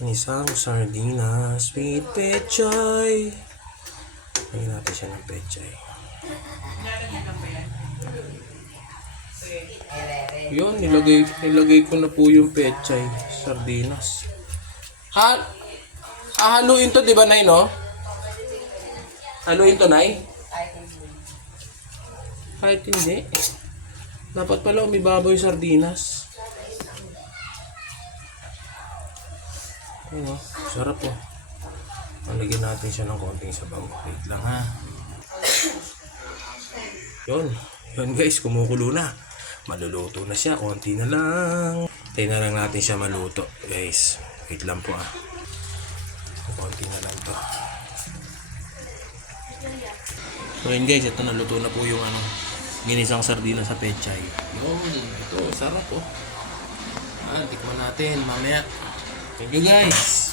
Isang sardinas with pechay. Lagyan natin siya ng pechay. Yun, nilagay ko na po yung pechay. Sardinas. Haluin to, di ba, Nay, no? Haluin to, Nay? Kahit hindi. Dapat pala umibabaw yung sardinas. Ayun, sarap po. Malagyan natin siya ng konting sabaw. Wait lang, ha. Yun guys, kumukulo na. Maluluto na siya, konti na lang. Tayo na lang natin siya maluto, guys. Wait lang po, ha. Konti na lang to. So yun guys, ito naluto na po yung ginisang sardina sa pechay. Yun, ito, sarap po. Tikman natin mamaya. Thank you guys.